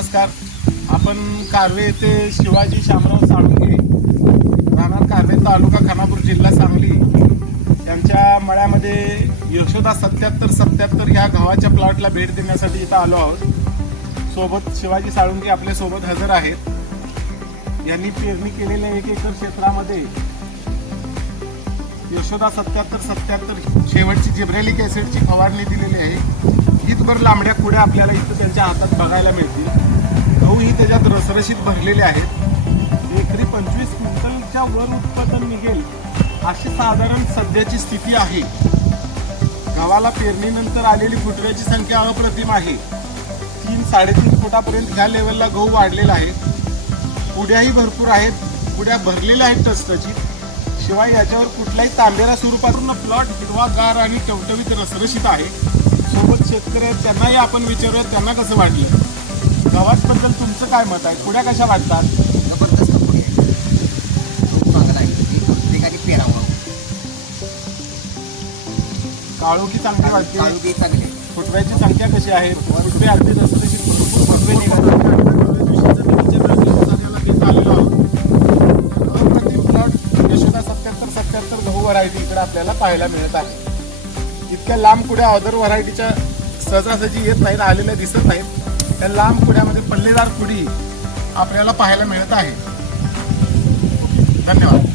नमस्कार. आपण कारवे येथे शिवाजी शामराव साळुंगे राहणार कार्वे तालुका खानापूर जिल्हा सांगली. यांच्या मळ्यामध्ये यशोदा सत्याहत्तर सत्याहत्तर ह्या गावाच्या प्लॉटला भेट देण्यासाठी इथं आलो आहोत. सोबत शिवाजी साळुंगे आपल्यासोबत हजर आहेत. यांनी पेरणी केलेल्या एक एकर क्षेत्रामध्ये यशोदा सत्याहत्तर सत्याहत्तर शेवटची जिब्रेलिक ऍसिडची फवारणी दिलेली आहे. हितभर लांबड्या कुड्या आपल्याला इथं त्यांच्या हातात बघायला मिळतील. गहू ही त्याच्यात रसरशीत भरलेले आहेत. एकरी पंचवीस क्विंटलच्या वर उत्पादन निघेल अशी साधारण सध्याची स्थिती आहे. गव्हाला पेरणीनंतर आलेली फुटव्याची संख्या अप्रतिम आहे. तीन साडेतीन फुटापर्यंत ह्या लेवलला गहू वाढलेला आहे. पुड्याही भरपूर आहेत पुड्या भरलेल्या आहेत टस्टची शिवाय याच्यावर कुठलाही तांबेरा स्वरूपातून प्लॉट हिरवागार आणि टवटवीत रसरशीत आहे. सोबत शेतकरी त्यांनाही आपण विचारूयात त्यांना कसं वाटलं? गव्हाबद्दल तुमचं काय मत आहे? पुड्या कशा वाटतात? जबरदस्त पुढे. आहे. खूप चांगला आहे प्रत्येकाने पेरावं. काळोखी चांगली वाटते. चांगली. फुटव्याची संख्या कशी आहे? फुटवे अगदी रसरशीत भरपूर फुटवे निघाले यशोदा सत्याहत्तर सत्याहत्तर गहू व्हरायटी इकडे आपल्याला पाहायला मिळत आहे. इतक्या लांब कुड्या अदर व्हरायटीच्या सहजासहजी येत नाहीत आलेल्या दिसत नाहीत. त्या लांब कुड्यामध्ये पल्लेदार कुडी आपल्याला पाहायला मिळत आहे. धन्यवाद.